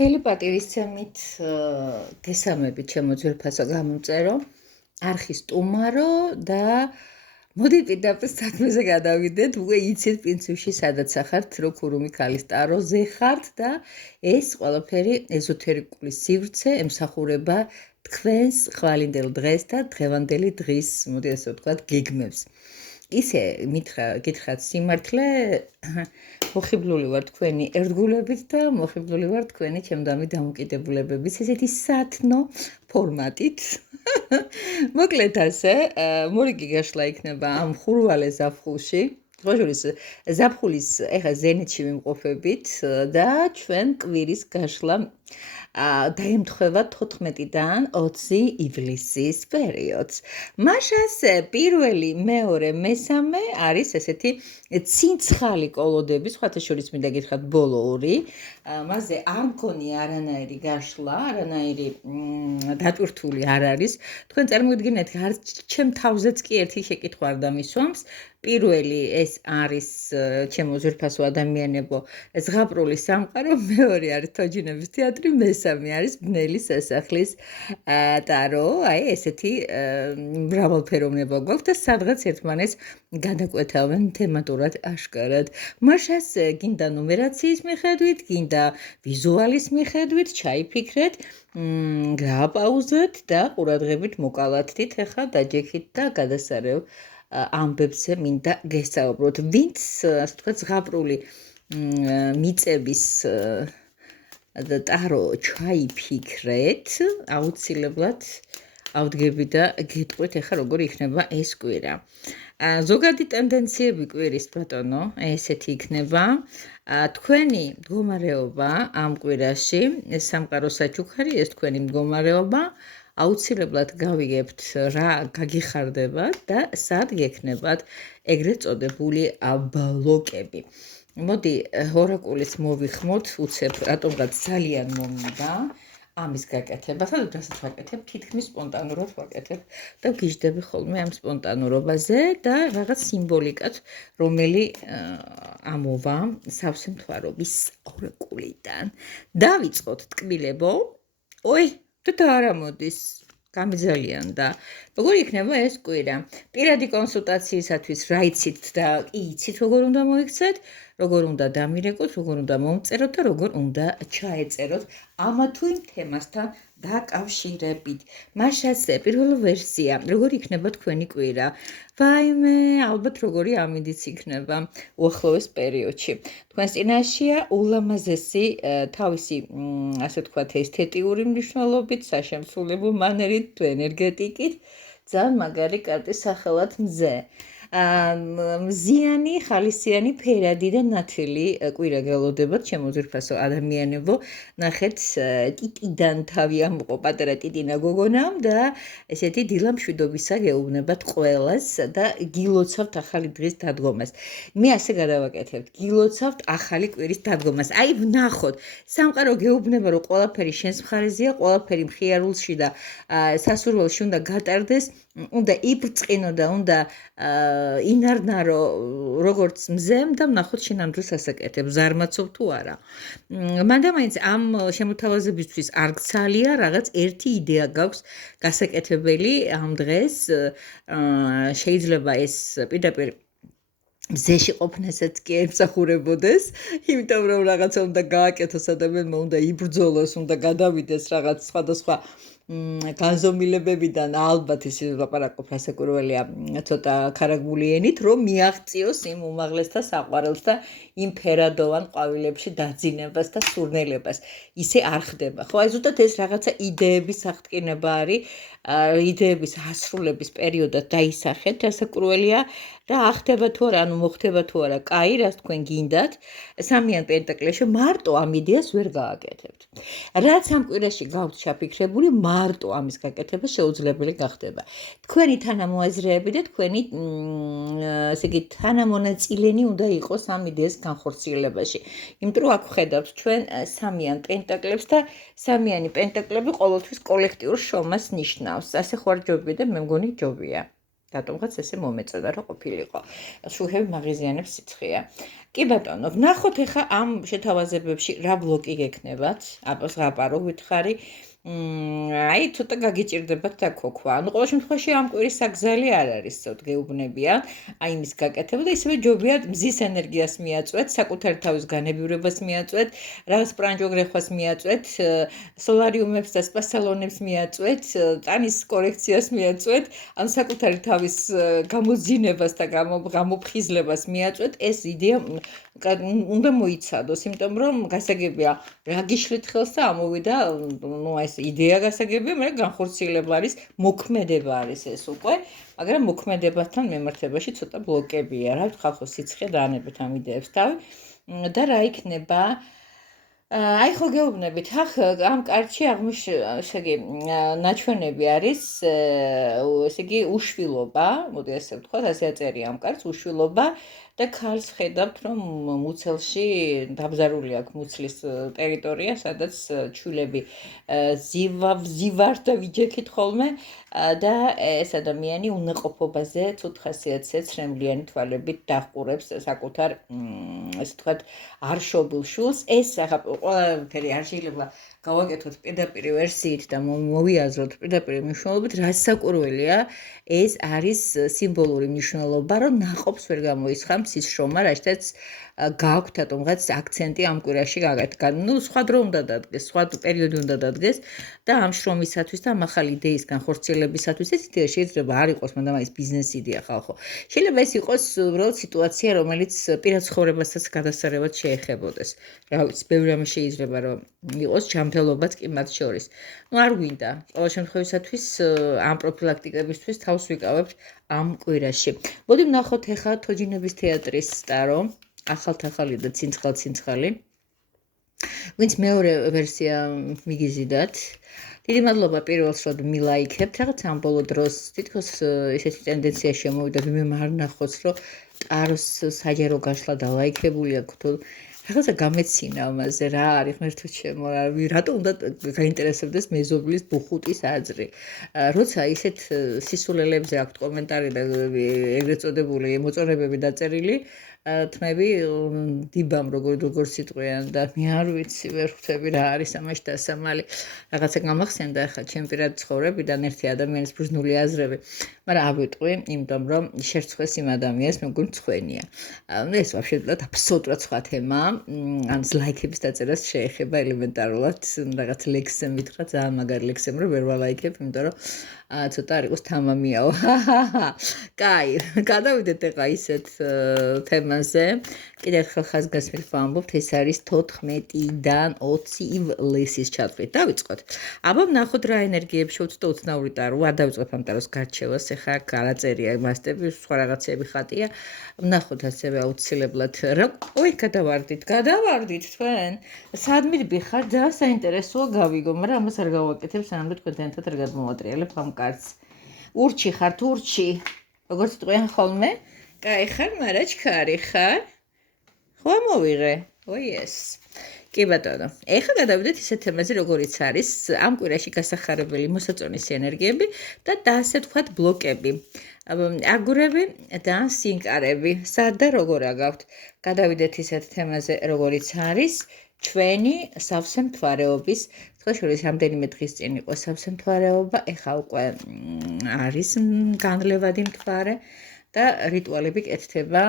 მთელი პატივისცემით გესალმებით ჩემო ძვირფასო გამომწერო, არხის სტუმარო და მოდით პირდაპირ საქმეზე გადავიდეთ, უკვე იცით პრინციპში სადაც ახართ, რო ქურუმი ქალის ტაროზე ხართ და ეს ყველაფერი ეზოთერიკული სივრცე ემსახურება თქვენს ხვალინდელ დღეს და დღევანდელი დღის, მოდი ასე ვთქვათ, გეგმებს. ისე გითხრათ სიმართლე, მოხიბლული ვარ თქვენი ერთგულებით და მოხიბლული ვარ თქვენი ჩემდამი დამოკიდებულებებით, ესეთი სათნო ფორმატით. მოკლედ ასე, მორიგი გაშლა იქნება ამ ხურვალე ზაფხულში, ხოჟურის ზაფხულის ეხა ზენიტში ვიმყოფებით და ჩვენ კვირის გაშლა დაემთხვევა 14-დან 20 ივლისის პერიოდს. მაშასე პირველი, მეორე, მესამე არის ესეთი ცინცხალი კოლოდები, სხვათა შორის მინდა გითხრათ ბოლო ორი. მასზე არ მქონია არანაირი გაშლა, არანაირი დატვირთული არ არის. თქვენ წარმოვიდგინეთ, არც ჩემ თავზეც კი ერთი შეკითხვა არ დამისვამს. პირველი ეს არის ჩემო ძვირფასო ადამიანებო, ზღაპრული სამყარო, მეორე არის თოჯინების თეატრი, მესამე არის ბნელი სასახლის ტარო. აი ესეთი მრავალფეროვნება გვაქვს და სადღაც ერთმანეთს გადაკვეთავენ თემატურად აშკარად. მაშას გინდა ნუმერაციის მიხედვით, გინდა ვიზუალის მიხედვით, ჩაიფიქრეთ, გააპაუზეთ და ყურადღებით მოკალათით ახლა დაჯექით და გადასარევ ამბებზე მინდა გესაუბროთ. ვინც, ასე ვთქვათ, ზღაპრული მიწების ტარო ჩაიფიქრეთ, აუცილებლად ავდგები და გეტყვით ახლა როგორი იქნება ეს კვირა. ზოგადი ტენდენციები კვირის ბატონო, ესეთი იქნება. თქვენი მდგომარეობა ამ კვირაში, სამყარო საჩუქარი, ეს თქვენი მდგომარეობა აუცილებლად გავიგებთ რა გაგიხარდებათ და სად გექნებათ ეგრეთ წოდებული ბლოკები. მოდი ორაკულის მოვიხმოთ, უცებ რატომღაც ძალიან მომინდა ამის გაკეთება, სადაც ვაკეთებ, თითქმის სპონტანურად ვაკეთებ და ვგიჟდები ხოლმე ამ სპონტანურობაზე და რაღაც სიმბოლიკად, რომელი ამოვა სავსე მთვარობის ორაკულიდან. დავიწყოთ ტკბილებო. და არა მოდის, გამიძალიანდა. როგორ იქნება ეს კვირა? პირადი კონსულტაციისათვის რა იცით და იცით როგორ უნდა მოიქცეთ, როგორ უნდა დამირეკოთ, როგორ უნდა მომწეროთ და როგორ უნდა ჩაეწეროთ ამა თუ იმ თემასთან დაკავშირებით. მაშასე პირველი ვერსია, როგორ იქნება თქვენი კვირა? ვაიმე, ალბათ როგორი ამინდიც იქნება უახლოეს პერიოდში. თქვენს წინაშეა ულამაზესი თავისი, ასე ვთქვათ, ესთეტიური მნიშვნელობით, საშემსრულებლო მანერით, ენერგეტიკით, ძალიან მაგარი კარტის სახელად მზე. მზიანი, ხალისიანი, ფერადი და ნათელი კვირა გელოდებათ, ჩემო ძვირფასო ადამიანებო. ნახეთ, ტიტიდან თავი ამოყო პატარა ტიტინა გოგონამ და ესეთი დილა მშვიდობისა გეუბნებათ ყველას და გილოცავთ ახალი დღის დადგომას. მე ასე გადავაკეთებთ, გილოცავთ ახალი კვირის დადგომას. აი ვნახოთ, სამყარო გეუბნება, რომ ყველაფერი შენს მხარეზეა, ყველაფერი მხიარულში და სასურველში უნდა გატარდეს, უნდა იბრწყინო და უნდა ინარნარო როგორც მზემ და ვნახოთ შენ ამ დროს ასაკეთებს, ზარმაცობ თუ არა. მანდამაინც ამ შემოთავაზებისთვის არ გცალია, რაღაც ერთი იდეა გაქვს გასაკეთებელი ამ დღეს. შეიძლება ეს პირდაპირ მზეში ყოფნასაც კი ემსახურებოდეს, იმიტომ რომ რაღაცა უნდა გააკეთოს, ადამიანმა უნდა იბრძოლოს, უნდა გადავიდეს რაღაც სხვადასხვა განზომილებებიდან, ალბათ ისე ვლაპარაკობ რასაკვირველია ცოტა ქარაგმული ენით, რომ მიაღწიოს იმ უმაღლესთა საყვარელს და იმ ფერადოვან ყვავილებში დაძინებას და სურნელებას. ისე არ ხდება. ხო, აი ზუსტად ეს რაღაცა იდეების აღტკინება არის, იდეების ასრულების პერიოდად დაისახეთ, რასაკვირველია და ახდება თუ არა, ანუ მოხდება თუ არა, კაი, რას თქვენ გინდათ, სამიან პენტაკლებში მარტო ამ იდეას ვერ გააკეთებთ. რაც ამ კვირაში გაქვთ ჩაფიქრებული, მარტო ამის გაკეთება შეუძლებელი გახდება. თქვენი თანამოაზრეები და თქვენი ესე იგი თანამონაწილენი უნდა იყოს ამ იდეას განხორციელებაში. იმიტომ რომ აქ ვხედავთ ჩვენ სამიან პენტაკლებს და სამიანი პენტაკლები ყოველთვის კოლექტიურ შრომას ნიშნავს. ასე ხوار ჯობია და მე მგონი ჯობია. რატომღაც ესე მომეწოდა რომ ყოფილიყო. შუქები მაღიზიანებს სიცხეა. კი ბატონო, ვნახოთ ახლა ამ შეთავაზებებში რა ბლოკი გექნებათ, აპოს გაპარო ვითხარი. აი, ცოტა გაგიჭირდებათ დაქოქვა. ანუ ყოველ შემთხვევაში ამ კვირის საგზელი არ არის, ცოტ გეუბნებიან, აი იმის გაკეთება და ისევე ჯობიათ მზის ენერგიას მიაწვეთ, საკუთარი თავის განებივრებას მიაწვეთ, რაღაც პრანჯოგრეხვას მიაწვეთ, სოლარიუმებს და სპასალონებს მიაწვეთ, ტანის კორექციას მიაწვეთ, ან საკუთარი თავის გამოძინებას და გამოფხიზლებას მიაწვეთ, ეს იდეა უნდა მოიცადოს, იმიტომ რომ გასაგებია რა გიშლით ხელს და ამოვიდა, ну ეს იდეა გასაგებია, მაგრამ განხორციელება არის, მოქმედება არის ეს უკვე, მაგრამ მოქმედებასთან მიმართებაში ცოტა ბლოკებია, რა ვთქვი, ხალხო სიცხე დაანებეთ ამ იდეებს თავი და რა იქნება აი ხო გეუბნებით, ამ კარტში ესე იგი ნაჩვენები არის, ესე იგი უშვილობა, მოდი ასე ვთქვათ, ასე აწერია ამ კარტს, უშვილობა და ქალს ხედავთ, რომ მუცელში დაბზარული აქვს მუცლის ტერიტორია, სადაც ჩვილები ზივარ და ვიჯექით ხოლმე და ეს ადამიანი უნაყოფობაზე ცუდ ხასიათზე ცრემლიანი თვალებით დაჰყურებს საკუთარ, ესე ვთქვათ, არშობილ შულს. ეს ყველაფერი არ შეიძლება გავაკეთოთ პირდაპირ ვერსიით და მოვიაზროთ პირდაპირ მნიშვნელობით, რაც საკურველია, ეს არის სიმბოლური მნიშვნელობა, რომ ნაყოფს ვერ გამოისხამს ის შრომა, რასაც გააქვთ რატომღაც აქცენტი ამ კვირაში გაგადგა. ნუ სხვა დრო უნდა დადგეს, სხვა პერიოდი უნდა დადგეს და ამ შრომისათვის და ამ ახალი იდეის განხორციელებისათვის ეს იდეა შეიძლება არ იყოს, მაგრამ ის ბიზნეს იდეა ხალხო. შეიძლება ეს იყოს უბრალოდ სიტუაცია, რომელიც პირად ცხოვრებასაც გადასარევად შეეხებოდეს. რა ვიცი, ბევრი რამე შეიძლება რომ იყოს, ჯანმრთელობაც კი მათ შორის. ნუ არ გვინდა. ყოველ შემთხვევისათვის ამ პროფილაქტიკებისთვის თავს ვიკავებთ ამ კვირაში. მოდი ვნახოთ ახლა თოჯინების თეატრის სტარო, ახალ-ახალი და ცინცხალ-ცინცხალი. ვინც მეორე ვერსია მიგიზიდათ. დიდი მადლობა პირველს რომ მილაიქებთ, რაღაც ამ ბოლო დროს თითქოს ესეთი ტენდენცია შემოვიდა, ვინმე არ ნახოს, რომ ტაროს საჯარო გაშლა დალაიქებული აქვს თუ რაღაცა გამეცინა ამაზე რა არის ღმერთო ჩემო, რატო უნდა გაინტერესებდეს მეზობლის ბუხუტის აზრი. როცა ისეთ სისულელებზე აქვთ კომენტარი და ეგრეთ წოდებული მოწონებები დაწერილი, თმები დიბამ როგორც იტყვიან და მე არ ვიცი ვერ ხვდები რა არის ამაში დასამალი. რაღაცა გამახსენდა ახლა ჩემ პირად ცხოვრებიდან ერთი ადამიანის ბრძნული აზრები, მაგრამ ავიტყვი, იმიტომ რომ შერცხვეს იმ ადამიანს, მეგონი ცხვენია. ეს ვაფშე აბსოლუტურად სხვა თემაა. ან ლაიქების დაწერას შეეხება ელემენტარულად რაღაც ლექსზე მითხრა, ძალიან მაგარი ლექსები რომ ვერ ვალაიქებ, იმიტომ რომ ცოტა არ იყოს თამამიაო. კაი, გადავიდეთ ახლა ისეთ თემაზე. კიდევ ერთხელ ხაზგასმით ვამბობთ, ეს არის 14-დან 20 ივლისის ჩათვლით. დავიწყოთ. აბა ვნახოთ რა ენერგიებში უცდო უცნაური ტარო. არ დავიწყოთ ამ ტაროს გარჩევას, ახლა არაწერია მასტები, სხვა რაღაცები ხატია. ვნახოთ ასევე აუცილებლად რა. ой, გადავარდით თქვენ. სადმირბი ხარ, ძალიან საინტერესოა გავიგო, მაგრამ ამას არ გავაკეთებ, სანამ თქვენთან ერთად არ გადმოვატრიალებ ამ კარტს. ურჩი ხარ, თურჩი. როგორც თქვენ ხოლმე? კაი ხარ, მაგრამ ჩქარი ხარ? ხო მოვიღე. ой, ეს. კი ბატონო. ეხლა გადავიდეთ ისეთ თემაზე, როგორიც არის ამ კვირაში გასახარებელი მოსაწონის ენერგიები და ასე ვთქვათ ბლოკები. აგურები და სინკარები. სად და როგორ აგავთ? გადავიდეთ ისეთ თემაზე, როგორიც არის ჩვენი სავსე მთვარეობის, თქვა შორის რამდენიმე დღის წინ იყო სავსე მთვარეობა, ეხლა უკვე არის განლევადი მთვარე და რიტუალები კეთდება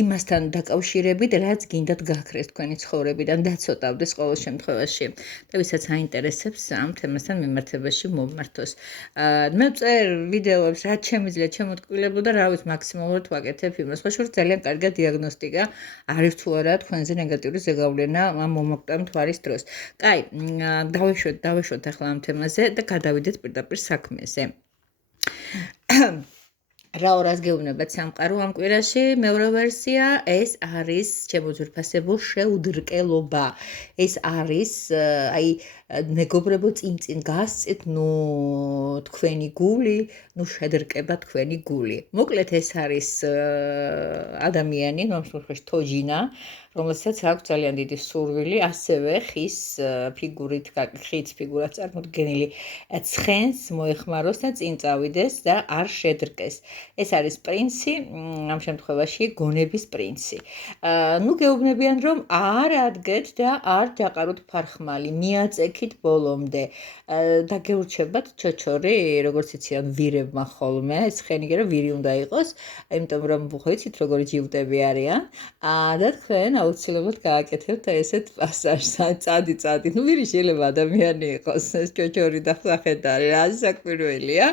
იმასთან დაკავშირებით, რაც გინდათ გაქრეს თქვენი ცხოვრებიდან, დაცოტავდეს ყოველ შემთხვევაში და ვისაც აინტერესებს ამ თემასთან მიმართებაში მომმართოს. მე ვწერ ვიდეოებს, რაც შემიძლია ჩემოტკბილებოდა, რა ვიცი, მაქსიმალურად ვაკეთებ იმას. სხვა შორის ძალიან კარგი დიაგნოსტიკა არის თუ არა თქვენზე ნეგატიური ზეგავლენა ამ მომაკვდარ მთვარის დროს. კაი, დავეშვოთ ახლა ამ თემაზე და გადავიდეთ პირდაპირ საქმეზე. რა ორას გეუბნებათ სამყარო ამ კვირაში, მეორე ვერსია, ეს არის ჩემო ძვირფასებო შეუდრკელობა. ეს არის, აი, მეგობრებო წინ გასწეთ, ნუ თქვენი გული, ნუ შედრკება თქვენი გული. მოკლედ ეს არის ადამიანი, ამ შემთხვევაში თოჯინა, რომელსაც აქვს ძალიან დიდი სურვილი ასევე ხის ფიგურით, ხის ფიგურას წარმოდგენილი ცხენს მოეხმაროს და წინ წავიდეს და არ შედრკეს. ეს არის პრინცი, ამ შემთხვევაში გონების პრინცი. ნუ გეუბნებიან, რომ არ ადგეთ და არ დაყაროთ ფარხმალი, მიაწექით ბოლომდე. დაგეურჩებათ ჩოჩორი, როგორც იციან ვირებმა ხოლმე, ცხენი კი რა ვირი უნდა იყოს, იმიტომ რომ ხვიცით როგორი ჯიუტები არიან. და თქვენ აუცილებლად გააკეთებთ ესეთ პასაჟს, წადი. ნუ ვირი შეიძლება ადამიანი იყოს, ეს ჩოჩორი და სახედარი, რა საკვირველია.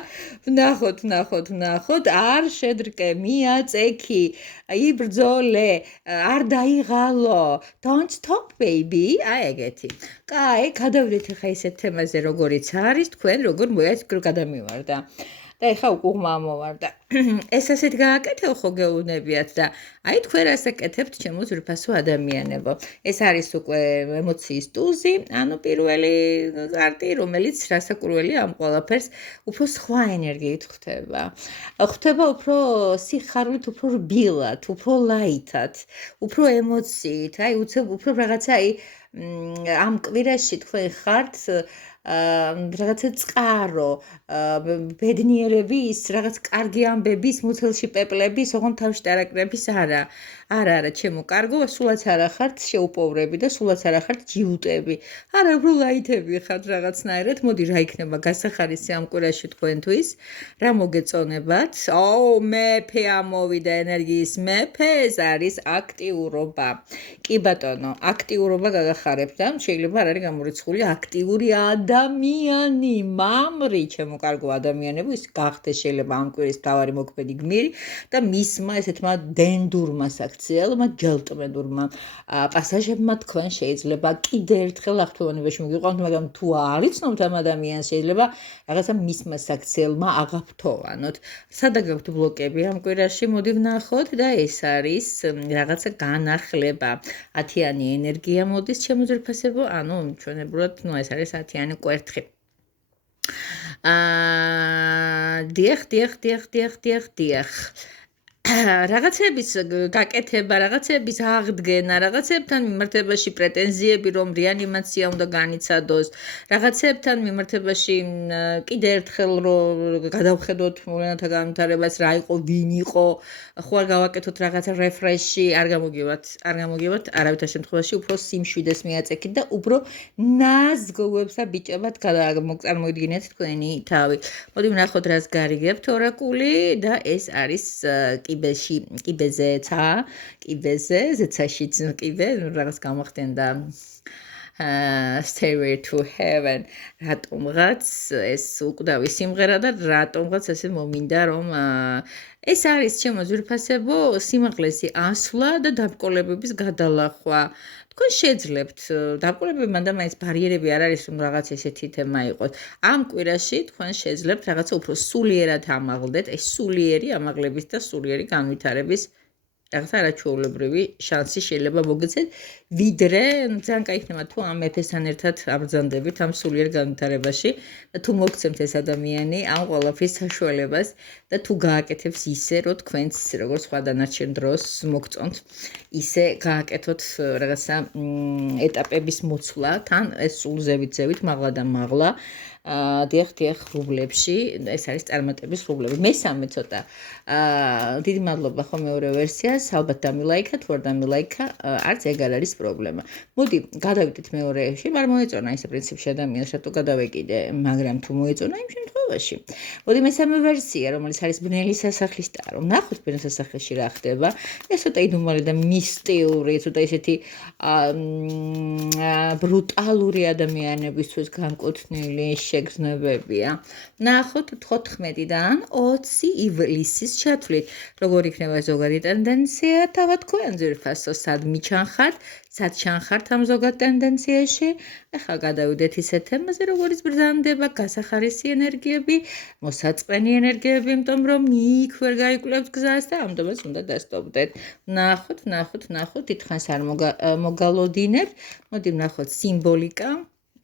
ვნახოთ, არ შედრკე, მიაწექი, იბრძოლე, არ დაიღალო. Don't stop baby. აი ეგეთი. კაი, გადავიდეთ ახლა ისეთ თემაზე, როგორიც არის, თქვენ როგორ გადამივარდა. და ეხა უკუღმა მოვარდა. ეს ასეთ გააკეთე ხო გეუბნებიათ და აი თქვენ რას აკეთებთ ჩემო ძვირფასო ადამიანებო. ეს არის უკვე ემოციის ტუზი, ანუ პირველი კარტი, რომელიც რასაკურველი ამ ყველაფერს უფრო სხვა ენერგიით ხვდება. ხვდება უფრო სიხარულით, უფრო რბილად, უფრო ლაითად, უფრო ემოციით, აი უფრო რაღაცა ამ კვირაში თქვენ ხართ რაღაცა წყარო, ბედნიერების, რაღაც კარგი ამბების, მუცელში პეპლების, ოღონდ თავში ტარაკრების არა, ჩემო კარგო, სულაც არა ხართ შეუპოვრები და სულაც არა ხართ ჯიუტები. არა, უფრო ლაითები ხართ რაღაცნაირად. მოდი, რა იქნება გასახარისი ამ კვირაში თქვენთვის? რა მოგეწონებათ? მეფე ამოვიდა, ენერგიის მეფე, ეს არის აქტიურობა. კი ბატონო, აქტიურობა გაგახარებთ და შეიძლება არ არის გამორიცხული აქტიური ადამიანი, მამრი, ჩემო კარგო ადამიანებო, ის გახდეს შეიძლება ამ კვირის მთავარი მოქმედი გმირი და მისმა ესეთმა დენდურმა საქციელმა, ჯელტმენურმა პასაჟებმა თქვენ შეიძლება კიდე ერთხელ ახთოვანებაში მოგიყვანოთ, მაგრამ თუ არ იცნობთ ამ ადამიანს, შეიძლება რაღაცა მისმა საქციელმა აღაფრთოვანოთ. სადაც გაქვთ ბლოკები ამ კვირაში, მოდი ვნახოთ და ეს არის რაღაცა განახლება. 10-იანი ენერგია მოდის ჩემო ძვირფასებო, ანუ ჩვენებურად, ეს არის 10-იანი კვერთხი. დიახ. რაღაცების გაკეთება, რაღაცების აღდგენა, რაღაცებთან მიმართებაში პრეტენზიები, რომ რეანიმაცია უნდა განიცადოს, რაღაცებთან მიმართებაში კიდე ერთხელ რომ გადავხედოთ მოვლენათა განვითარებას, რა იყო, ვინ იყო, ხო არ გავაკეთოთ რაღაცა რეფრეში, არ გამოგივათ, არავითარ შემთხვევაში უფრო სიმშვიდეს მიაწექით და უფრო ნაზგოვებს და ბიჭებად წარმოიდგინეთ თქვენი თავი. მოდი ვნახოთ რას გარიგებთ ორაკული და ეს არის კიბეზე, ზეცაშიც კიბე, რაღაც გამახდენდა Stairway to Heaven, რატომღაც ეს უკვდავი სიმღერა და რატომღაც ესე მომინდა, რომ ეს არის ჩემო ძვირფასებო, სიმაღლეზე ასვლა და დაბრკოლებების გადალახვა. თქვენ შეძლებთ დაბრკოლებები, მანდა მაინც ბარიერები არ არის, რომ რაღაც ესეთი თემა იყოს. ამ კვირაში თქვენ შეძლებთ რაღაცა უფრო სულიერად ამაღლდეთ, ეს სულიერი ამაღლების და სულიერი განვითარების რაღაცა არაჩვეულებრივი შანსი შეიძლება მოგეცეთ, ვიდრე ძალიან კაი იქნება თუ ამ მეფესთან ერთად აბრძანდებით ამ სულიერ განვითარებაში და თუ მოგცემთ ეს ადამიანი ამ ყველაფრის საშუალებას და თუ გააკეთებს ისე, რომ თქვენც როგორც სხვა დანარჩენ დროს მოგწონთ, ისე გააკეთოთ რაღაცა ეტაპების მოცვლა, თან ეს სულ ზევით, მაღლა და მაღლა. დიახ, რუბლებში, ეს არის წარმატების რუბლები. მესამე ცოტა. დიდი მადლობა ხო მეორე ვერსიას, ალბათ დამილაიქა, თუ არ დამილაიქა, არც ეგ არ არის პრობლემა. მოდი, გადავიდეთ მეორეში, მაგრამ მოეწონა ეს პრინციპში ადამიანს, რატო გადავეკიდე, მაგრამ თუ მოეწონა იმ შემთხვევაში. მოდი მესამე ვერსია, რომელიც არის ბნელი სასახლის ტარო. ნახოთ ბნელ სასახლეში რა ხდება. ეს ცოტა იდუმალი და მისტიური, ცოტა ისეთი ბრუტალური ადამიანებისთვის განკუთვნილი შეგრძნებებია. ნახოთ 14-დან 20 ივლისის ჩათვლით, როგორ იქნება ზოგადი ტენდენცია, თავად თქვენ ძვირფასო, სად მიჩანხართ, სად ჩანხართ ამ ზოგად ტენდენციაში. ახლა გადავიდეთ ისეთ თემაზე, როგორიც ბრძანდება გასახარისი ენერგიები, მოსაწყენი ენერგიები, იმიტომ რომ იქ ვერ გაიკვლევთ გზას და ამიტომაც უნდა დასტოპდეთ. ნახოთ, დიდხანს არ მოგალოდინებთ. მოდი ვნახოთ სიმბოლიკა.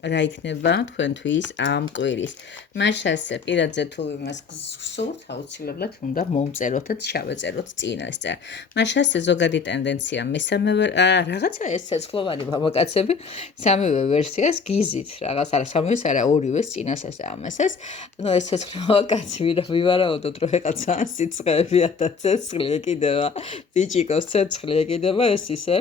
რა იქნება თქვენთვის ამ კვირის. მას ასე პირადზე თუ იმას გსურთ, აუცილებლად უნდა მომწეროთ და ჩავეწეროთ წინასწარ. მას ასე ზოგადი ტენდენცია მესამე რაღაცა ეს ცეცხლოვანი მამაკაცები სამივე ვერსიას გიზით. რაღაც არა სამივეს არა ორივეს წინასას ამასას. ნუ ეს ცეცხლოვანი კაცი ვივარაუდოთ რომ ეხლა ძალიან სიცხეებია და ცეცხლი ეკიდება. ბიჭიკოს ცეცხლი ეკიდება ეს ისე.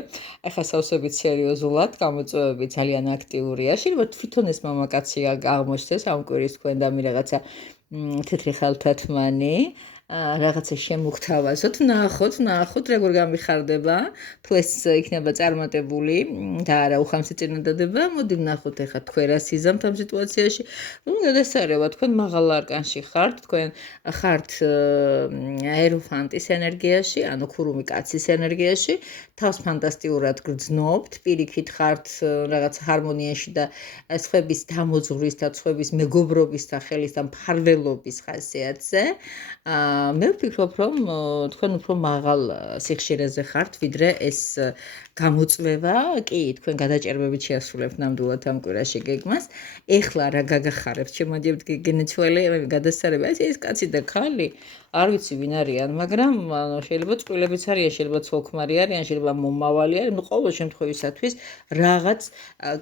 ეხლა სავსებით სერიოზულად გამოწვევები ძალიან აქტიურია. შეიძლება თვითონ ეს მამაკაცი აღმოჩნდეს ამ კვირის თქვენ და მე რაღაცა თეთრი ხალთათმანი რაღაცა შემოგთავაზოთ, ნახოთ როგორ გამიხარდება, თუ ეს იქნება წარმატებული და არა უხამსიწინებადება, მოდი ვნახოთ ეხლა თქვენ რა სიზამთ ამ სიტუაციაში. გადასარევად, თქვენ მაღალ არკანში ხართ, თქვენ ხართ ეროფანტის ენერგიაში, ანუ ქურუმი კაცის ენერგიაში, თავს ფანტასტიკურად გრძნობთ, პირიქით ხართ რაღაც ჰარმონიაში და სხვების დამოძღვრის და სხვების მეგობრობის და ხელის და მფარველობის ხასიათზე. მე ვფიქრობ, რომ თქვენ უფრო მაღალ სიხშირეზე ხართ, ვიდრე ეს გამოწვევა, კი, თქვენ გადაჭერბებით შეასრულებთ ნამდვილად ამ კვირაში გეგმას. ეხლა რა გაგახარებთ, შემოდიებთ გენეცვალე გადასარება, ეს კაცი და ქალი, არ ვიცი ვინ არიან, მაგრამ შეიძლება წყვილებიც არიან, შეიძლება ცოლ-ქმარი არიან, შეიძლება მომავალი არის, ნუ ყოველ შემთხვევისათვის რაღაც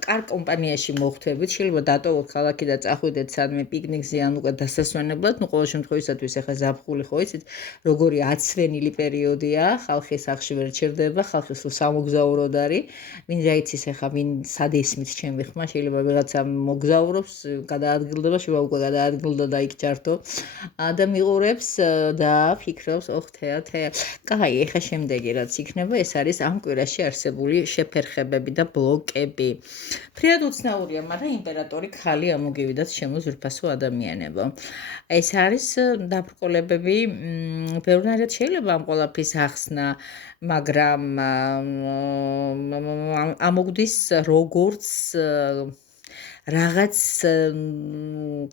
კარ კომპანიაში მოხვდებით, შეიძლება დატოვოთ ქალაქი და წახვიდეთ სადმე პიკნიკზე ან უკვე დასასვენებლად, ნუ ყოველ შემთხვევისათვის ეხლა ზაფხული ხო იცით, როგორი აცვენილი პერიოდია, ხალხი სახში ვერ ჩერდება, ხალხი სულ სამოგზაუროდ არის, ვინ რა იცის ეხლა ვინ სად ისმის ჩემი ხმა, შეიძლება ვიღაცა მოგზაურობს, გადაადგილდება, შეიძლება უკვე გადაადგილდა და იქ ჩართო და მიყურებს და ფიქრობს, ოხ თეა. კაი, ეხლა შემდეგი რაც იქნება, ეს არის ამ კვირაში არსებული შეფერხებები და ბლოკები. ფრიად უცნაურია, მაგრამ იმპერატორი ქალი ამოგივიდათ ჩემო ძვირფასო ადამიანებო. ეს არის დაბრკოლებები, ბევრნაირად შეიძლება ამ ყველაფრის ახსნა, მაგრამ ამოგვდის როგორც რაღაც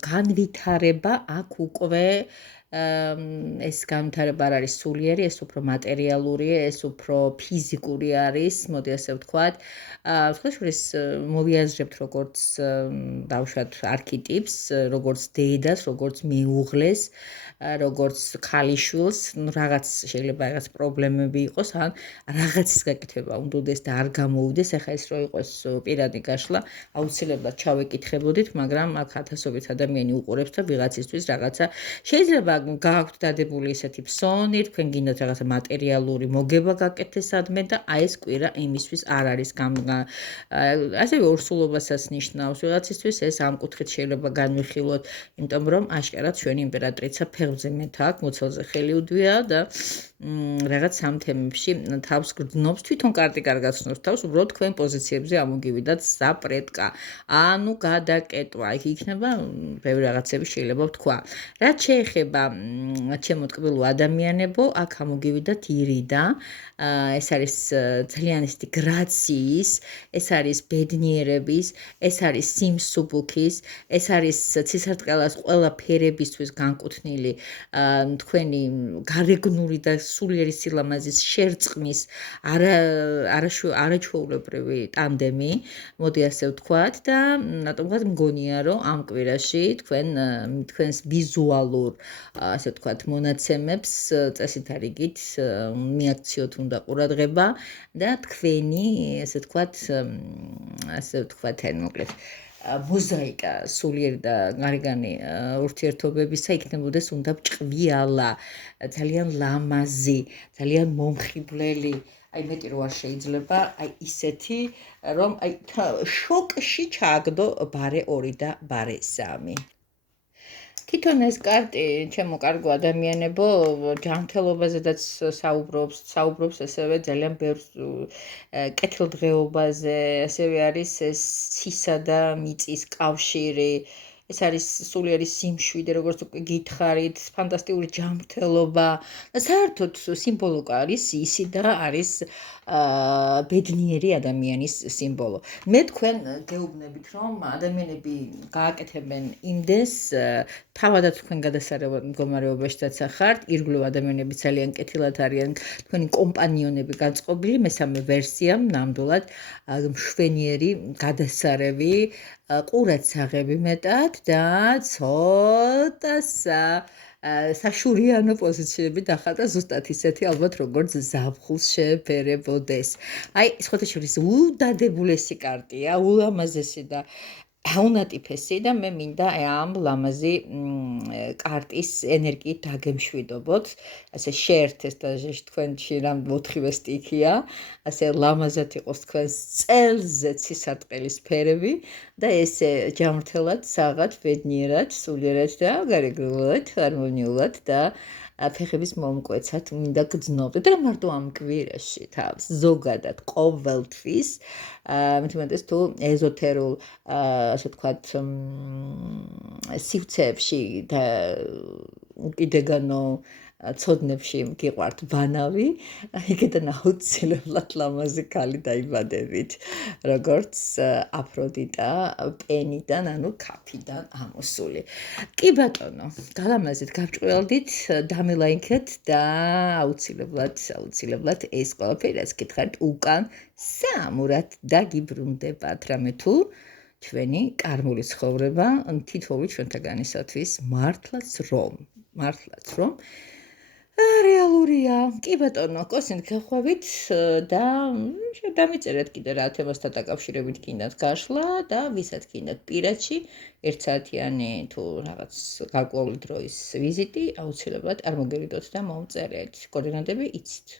განვითარება აქ უკვე ეს განვითარება არ არის სულიერი, ეს უფრო მატერიალური, ეს უფრო ფიზიკური არის, მოდი ასე ვთქვათ. სხვაშორის მოვიაზრებთ როგორც დავუშვათ არქეტიპს, როგორც დედას, როგორც მეუღლეს, როგორც ქალიშვილს, რაღაც შეიძლება რაღაც პრობლემები იყოს, ან რაღაცის გაკეთება უნდოდეს და არ გამოვიდეს, ეხლა ეს რო იყოს პირადი გაშლა, აუცილებლად ჩავეკითხებოდით, მაგრამ აქ ათასობით ადამიანი უყურებს და ვიღაცისთვის რაღაცა შეიძლება გააქვთ დადებული ესეთი ფსონი, თქვენ გინდათ რაღაცა მატერიალური მოგება გაკეთდეს სადმე და აი ეს კვირა იმისთვის არ არის ასევე ორსულობასაც ნიშნავს, ვიღაცისთვის ეს ამ კუთხით შეიძლება განვიხილოთ, იმიტომ რომ აშკარად ჩვენი იმპერატრიცა ფეხზე მეთ აქვს, მოცელზე ხელი უდვია და რაღაც ამ თემებში თავს გრძნობს, თვითონ კარტი კარგად ცნობს თავს, უბრალოდ თქვენ პოზიციებზე ამოგივიდათ საპრეტკა, ანუ გადაკეტვა, იქ იქნება ბევრი რაღაცები შეიძლება ვთქვა. რაც შეეხება ჩემო ტკბილო ადამიანებო, აქ ამოგივიდათ ირიდა, ეს არის ძალიან ისეთი გრაციის, ეს არის ბედნიერების, ეს არის სიმსუბუქის, ეს არის ცისარტყელას ყველა ფერებისთვის განკუთვნილი თქვენი გარეგნული და სულიერი სილამაზის შერწყმის არაჩვეულებრივი ტანდემი, მოდი ასე ვთქვათ და რატომღაც მგონია, რომ ამ კვირაში თქვენს ვიზუალურ ასე ვთქვათ მონაცემებს წესით არიგით მიაქციოთ უნდა ყურადღება და თქვენი ასე ვთქვათ მოკლედ მოზაიკა სულიერი და გარეგანი ურთიერთობებისა იქნებოდეს უნდა ჭყვიალა, ძალიან ლამაზი, ძალიან მომხიბვლელი, აი მეტი რო არ შეიძლება, აი ისეთი, რომ აი შოკში ჩააგდო ბარე 2 და ბარე 3. თვითონ ეს კარტი, ჩემო კარგო ადამიანებო, ჯანმრთელობაზედაც საუბრობს ასევე ძალიან ბევრ კეთილდღეობაზე, ასევე არის ეს ცისა და მიწის კავშირი, ეს არის სულიერი სიმშვიდე, როგორც უკვე გითხარით, ფანტასტიკური ჯანმრთელობა და საერთოდ სიმბოლო არის ისი და არის ბედნიერი ადამიანის სიმბოლო. მე თქვენ გეუბნებით, რომ ადამიანები გააკეთებენ იმდეს, თავადაც თქვენ გადასარევად მდგომარეობაშიც ახართ, ირგვლივ ადამიანები ძალიან კეთილად არიან, თქვენი კომპანიონები განწყობილი, მესამე ვერსიამ ნამდვილად მშვენიერი გადასარევი, ყურადსაღები მეტად და ცოტა საშურიანო პოზიციები დახატა ზუსტად ისეთი ალბათ როგორც ზაფხულს შეეფერებოდეს. აი, სხვათა შორის უდადებულესი კარტია, ულამაზესი და აუნატიფესი და მე მინდა ამ ლამაზი კარტის ენერგიით დაგემშვიდობოთ. ასე შეერთეს და თქვენში რამ 4-ვე სტიქია, ასე ლამაზად იყოს თქვენს წელზე ცისარტყელის ფერები და ესე ჯანმრთელად, საღად, ბედნიერად, სულიერად და გარეგნულად, ჰარმონიულად და ფეხების მომკვეცად მინდა გძნობდეთ და მარტო ამ კვირაში თავს ზოგადად ყოველთვის მithumetes თუ ეზოთერულ ასე ვთქვათ სივრცეებში და უკიდეგანო ცოდნებში გიყვართ ბანავი, იქიდან აუცილებლად ლამაზი ქალი დაიბადებით, როგორც აფროდიტა პენიდან, ანუ ქაფიდან ამოსული. კი ბატონო, გალამაზით გავჭყველდით, დამილაიქეთ და აუცილებლად ეს ყველაფერი რაც გითხარით უკან საამურად დაგიბრუნდებათ, რამე თუ ჩვენი კარმული ცხოვრება თითოეული ჩვენთაგანისათვის მართლაც რომ რეალურია. კი ბატონო, კოსინთ გეხვევით და დამიწერეთ კიდე რა თემასთან დაკავშირებით გინდათ გაშლა და ვისაც გინდათ პირადში 1 საათიანი თუ რაღაც გარკვეული დროის ვიზიტი, აუცილებლად არ მოგერიდოთ და მომწერეთ. კოორდინატები იცით.